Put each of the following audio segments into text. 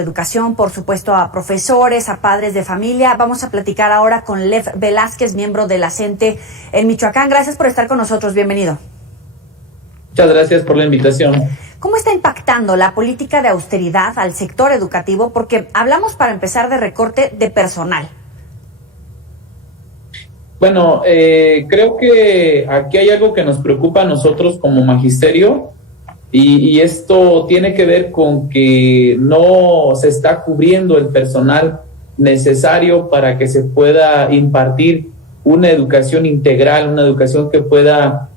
educación, por supuesto a profesores, a padres de familia. Vamos a platicar ahora con Lev Velázquez, miembro de la CENTE en Michoacán. Gracias por estar con nosotros, bienvenido. Muchas gracias por la invitación. ¿Cómo está impactando la política de austeridad al sector educativo? Porque hablamos, para empezar, de recorte de personal. Bueno, creo que aquí hay algo que nos preocupa a nosotros como magisterio y esto tiene que ver con que no se está cubriendo el personal necesario para que se pueda impartir una educación integral, una educación que pueda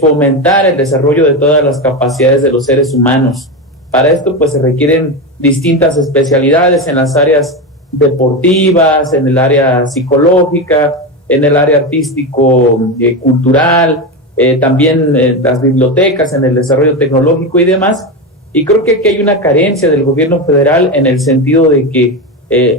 fomentar el desarrollo de todas las capacidades de los seres humanos. Para esto pues se requieren distintas especialidades en las áreas deportivas, en el área psicológica, en el área artístico, cultural, también las bibliotecas, en el desarrollo tecnológico y demás. Y creo que aquí hay una carencia del gobierno federal en el sentido de que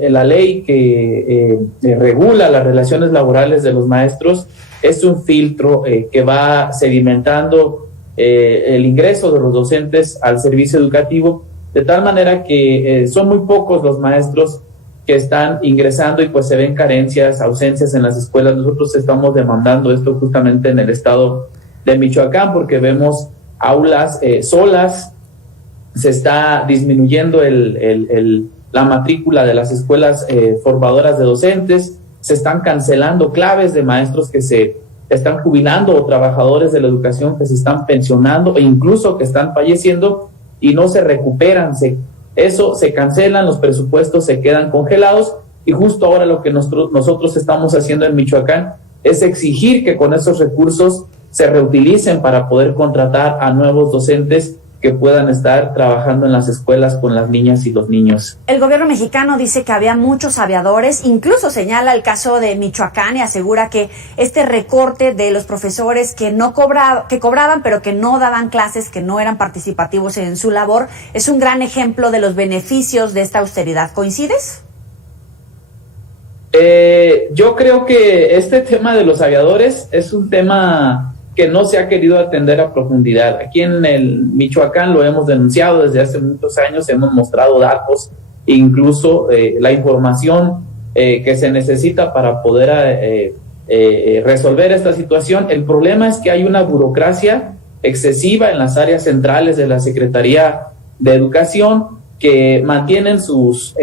la ley que regula las relaciones laborales de los maestros es un filtro que va sedimentando el ingreso de los docentes al servicio educativo, de tal manera que son muy pocos los maestros que están ingresando y pues se ven carencias, ausencias en las escuelas. Nosotros estamos demandando esto justamente en el estado de Michoacán porque vemos aulas solas, se está disminuyendo la matrícula de las escuelas formadoras de docentes, se están cancelando claves de maestros que se están jubilando o trabajadores de la educación que se están pensionando e incluso que están falleciendo y no se recuperan, se cancelan, los presupuestos se quedan congelados y justo ahora lo que nosotros estamos haciendo en Michoacán es exigir que con esos recursos se reutilicen para poder contratar a nuevos docentes que puedan estar trabajando en las escuelas con las niñas y los niños. El gobierno mexicano dice que había muchos aviadores, incluso señala el caso de Michoacán y asegura que este recorte de los profesores que cobraban pero que no daban clases, que no eran participativos en su labor, es un gran ejemplo de los beneficios de esta austeridad. ¿Coincides? Yo creo que este tema de los aviadores es un tema que no se ha querido atender a profundidad. Aquí en el Michoacán lo hemos denunciado desde hace muchos años, hemos mostrado datos, incluso la información que se necesita para poder resolver esta situación. El problema es que hay una burocracia excesiva en las áreas centrales de la Secretaría de Educación que mantienen sus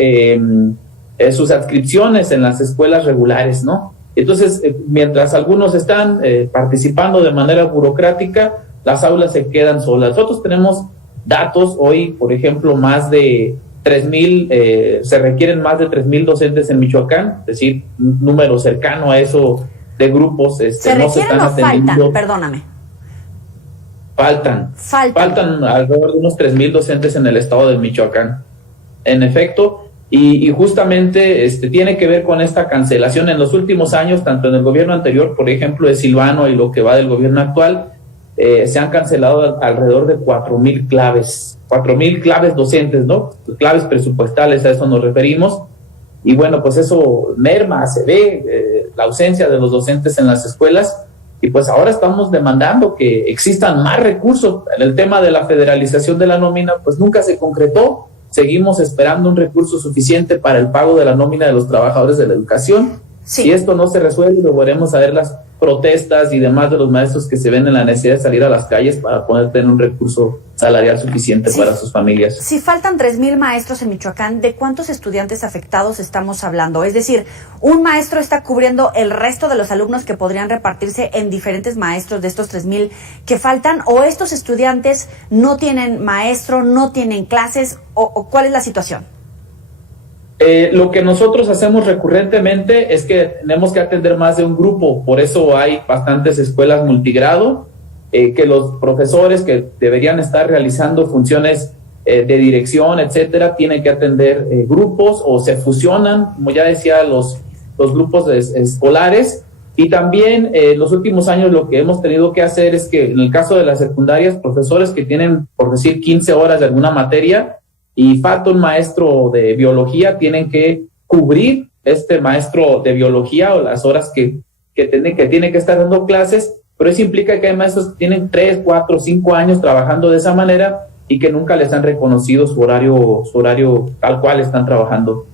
adscripciones en las escuelas regulares, ¿no? Entonces, mientras algunos están participando de manera burocrática, las aulas se quedan solas. Nosotros tenemos datos hoy, por ejemplo, más de 3,000, se requieren más de 3,000 docentes en Michoacán, es decir, un número cercano a eso de grupos. ¿Se no requieren se están o atendiendo. faltan? Perdóname. Faltan alrededor de unos 3,000 docentes en el estado de Michoacán. En efecto, y justamente tiene que ver con esta cancelación. En los últimos años, tanto en el gobierno anterior, por ejemplo, de Silvano, y lo que va del gobierno actual, se han cancelado alrededor de 4,000 claves docentes, ¿no? Claves presupuestales, a eso nos referimos. Y bueno, pues eso merma, se ve la ausencia de los docentes en las escuelas. Y pues ahora estamos demandando que existan más recursos. En el tema de la federalización de la nómina, pues nunca se concretó. Seguimos esperando un recurso suficiente para el pago de la nómina de los trabajadores de la educación. Sí. Si esto no se resuelve, volveremos a ver las protestas y demás de los maestros que se ven en la necesidad de salir a las calles para poder tener un recurso salarial suficiente para sus familias. Si faltan 3,000 maestros en Michoacán, ¿de cuántos estudiantes afectados estamos hablando? Es decir, ¿un maestro está cubriendo el resto de los alumnos que podrían repartirse en diferentes maestros de estos 3,000 que faltan? ¿O estos estudiantes no tienen maestro, no tienen clases? ¿O cuál es la situación? Lo que nosotros hacemos recurrentemente es que tenemos que atender más de un grupo, por eso hay bastantes escuelas multigrado, que los profesores que deberían estar realizando funciones de dirección, etcétera, tienen que atender grupos o se fusionan, como ya decía, los grupos escolares. Y también en los últimos años lo que hemos tenido que hacer es que en el caso de las secundarias, profesores que tienen, por decir, 15 horas de alguna materia, y falta un maestro de biología, tienen que cubrir este maestro de biología o las horas que tiene que estar dando clases, pero eso implica que hay maestros que tienen 3, 4, 5 años trabajando de esa manera y que nunca les han reconocido su horario tal cual están trabajando.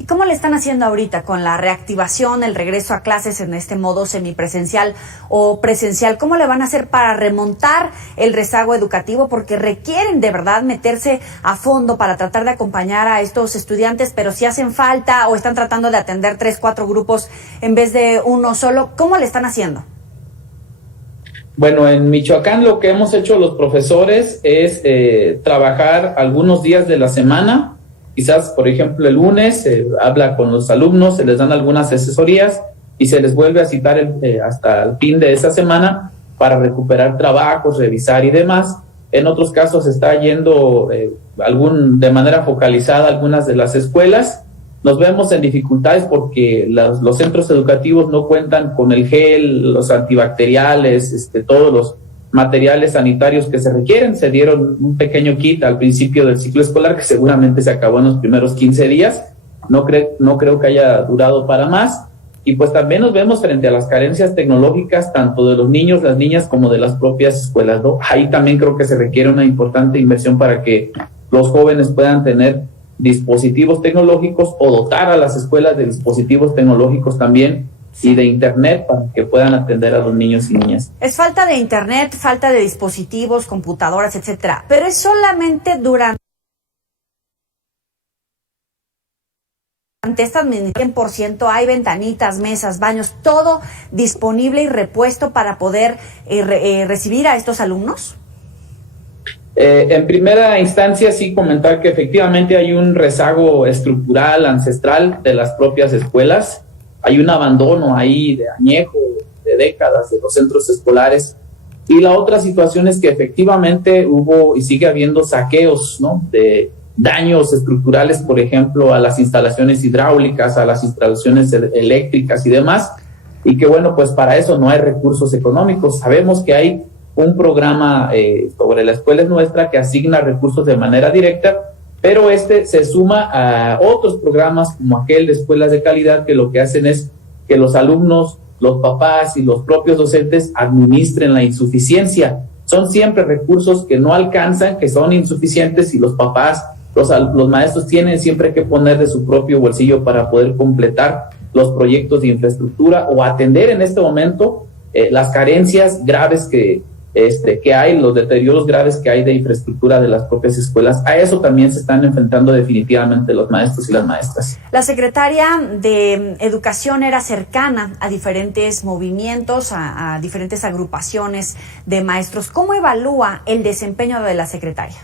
¿Y cómo le están haciendo ahorita con la reactivación, el regreso a clases en este modo semipresencial o presencial? ¿Cómo le van a hacer para remontar el rezago educativo? Porque requieren de verdad meterse a fondo para tratar de acompañar a estos estudiantes, pero si hacen falta o están tratando de atender 3, 4 grupos en vez de uno solo, ¿cómo le están haciendo? Bueno, en Michoacán lo que hemos hecho los profesores es trabajar algunos días de la semana. Quizás, por ejemplo, el lunes se habla con los alumnos, se les dan algunas asesorías y se les vuelve a citar hasta el fin de esa semana para recuperar trabajos, revisar y demás. En otros casos se está yendo de manera focalizada a algunas de las escuelas. Nos vemos en dificultades porque los centros educativos no cuentan con el gel, los antibacteriales, todos los materiales sanitarios que se requieren. Se dieron un pequeño kit al principio del ciclo escolar que seguramente se acabó en los primeros 15 días. No creo que haya durado para más. Y pues también nos vemos frente a las carencias tecnológicas tanto de los niños, las niñas, como de las propias escuelas, ¿no? Ahí también creo que se requiere una importante inversión para que los jóvenes puedan tener dispositivos tecnológicos o dotar a las escuelas de dispositivos tecnológicos también y de internet para que puedan atender a los niños y niñas. Es falta de internet, falta de dispositivos, computadoras, etcétera, pero es solamente durante esta administración 100%, hay ventanitas, mesas, baños, todo disponible y repuesto para poder recibir a estos alumnos. En primera instancia, sí comentar que efectivamente hay un rezago estructural, ancestral de las propias escuelas. Hay un abandono ahí de añejo, de décadas de los centros escolares. Y la otra situación es que efectivamente hubo y sigue habiendo saqueos, ¿no?, de daños estructurales, por ejemplo, a las instalaciones hidráulicas, a las instalaciones eléctricas y demás. Y que bueno, pues para eso no hay recursos económicos. Sabemos que hay un programa sobre la escuela es nuestra que asigna recursos de manera directa, pero se suma a otros programas como aquel de escuelas de calidad que lo que hacen es que los alumnos, los papás y los propios docentes administren la insuficiencia. Son siempre recursos que no alcanzan, que son insuficientes y los papás, los maestros tienen siempre que poner de su propio bolsillo para poder completar los proyectos de infraestructura o atender en este momento las carencias graves que hay, los deterioros graves que hay de infraestructura de las propias escuelas. A eso también se están enfrentando definitivamente los maestros y las maestras. La secretaria de Educación era cercana a diferentes movimientos, a diferentes agrupaciones de maestros. ¿Cómo evalúa el desempeño de la secretaria?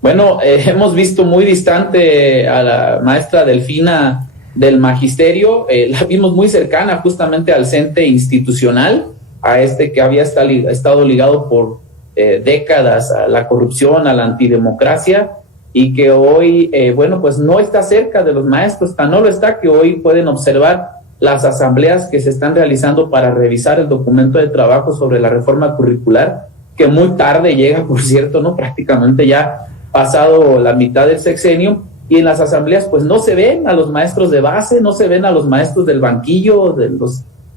Bueno, hemos visto muy distante a la maestra Delfina del magisterio, la vimos muy cercana justamente al CENTE institucional, a que había estado ligado por décadas a la corrupción, a la antidemocracia, y que hoy, pues no está cerca de los maestros, tan no lo está que hoy pueden observar las asambleas que se están realizando para revisar el documento de trabajo sobre la reforma curricular, que muy tarde llega, por cierto, ¿no?, prácticamente ya pasado la mitad del sexenio, y en las asambleas pues no se ven a los maestros de base, no se ven a los maestros del banquillo,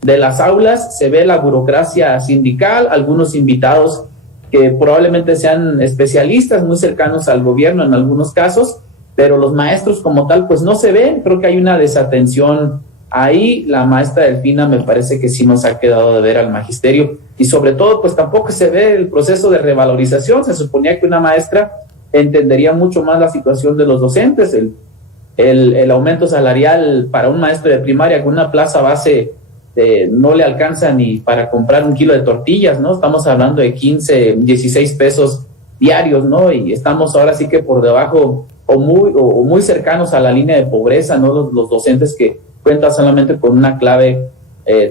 de las aulas, se ve la burocracia sindical, algunos invitados que probablemente sean especialistas muy cercanos al gobierno en algunos casos, pero los maestros como tal pues no se ven. Creo que hay una desatención ahí. La maestra Delfina me parece que sí nos ha quedado de ver al magisterio, y sobre todo pues tampoco se ve el proceso de revalorización. Se suponía que una maestra entendería mucho más la situación de los docentes, el aumento salarial para un maestro de primaria con una plaza base no le alcanza ni para comprar un kilo de tortillas, ¿no? Estamos hablando de 15, 16 pesos diarios, ¿no? Y estamos ahora sí que por debajo o muy cercanos a la línea de pobreza, ¿no? Los docentes que cuentan solamente con una clave,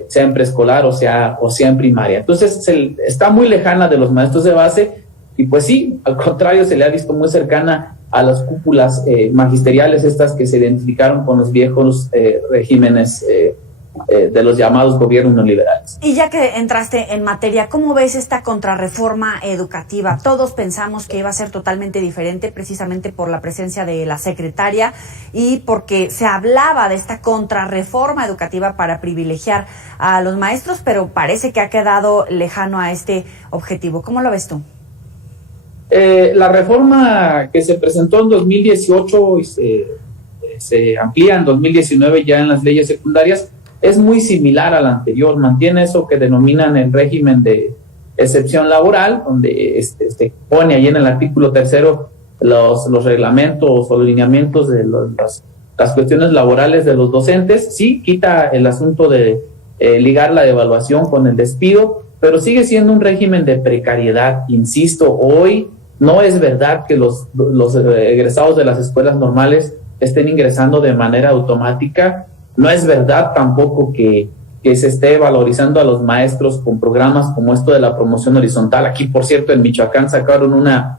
sea en preescolar o sea en primaria. Entonces está muy lejana de los maestros de base, y pues sí, al contrario, se le ha visto muy cercana a las cúpulas magisteriales, estas que se identificaron con los viejos regímenes de los llamados gobiernos neoliberales. Y ya que entraste en materia, ¿cómo ves esta contrarreforma educativa? Todos pensamos que iba a ser totalmente diferente, precisamente por la presencia de la secretaria y porque se hablaba de esta contrarreforma educativa para privilegiar a los maestros, pero parece que ha quedado lejano a este objetivo. ¿Cómo lo ves tú? La reforma que se presentó en 2018 y se amplía en 2019 ya en las leyes secundarias es muy similar a la anterior, mantiene eso que denominan el régimen de excepción laboral, donde se pone ahí en el artículo 3º los reglamentos o lineamientos de las cuestiones laborales de los docentes. Sí, quita el asunto de ligar la devaluación con el despido, pero sigue siendo un régimen de precariedad. Insisto, hoy no es verdad que los egresados de las escuelas normales estén ingresando de manera automática. No es verdad tampoco que se esté valorizando a los maestros con programas como esto de la promoción horizontal. Aquí, por cierto, en Michoacán sacaron una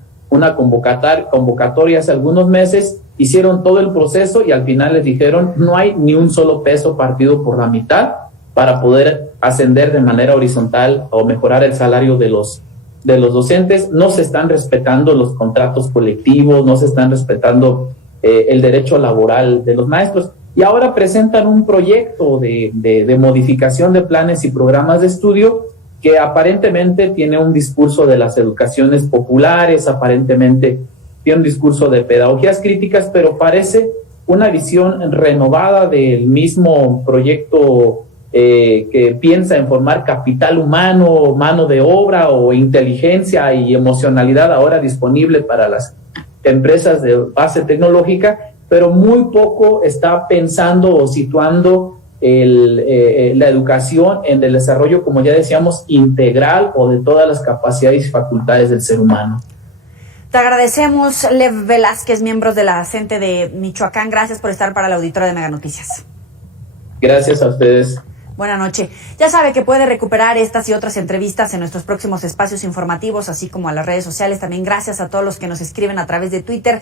convocatoria hace algunos meses, hicieron todo el proceso y al final les dijeron no hay ni un solo peso partido por la mitad para poder ascender de manera horizontal o mejorar el salario de los docentes. No se están respetando los contratos colectivos, no se están respetando el derecho laboral de los maestros. Y ahora presentan un proyecto de modificación de planes y programas de estudio que aparentemente tiene un discurso de las educaciones populares, aparentemente tiene un discurso de pedagogías críticas, pero parece una visión renovada del mismo proyecto que piensa en formar capital humano, mano de obra o inteligencia y emocionalidad ahora disponible para las empresas de base tecnológica, pero muy poco está pensando o situando la educación en el desarrollo, como ya decíamos, integral o de todas las capacidades y facultades del ser humano. Te agradecemos, Lev Velázquez, miembro de la CENTE de Michoacán. Gracias por estar para la auditoría de Mega Noticias. Gracias a ustedes. Buenas noches. Ya sabe que puede recuperar estas y otras entrevistas en nuestros próximos espacios informativos, así como a las redes sociales. También gracias a todos los que nos escriben a través de Twitter.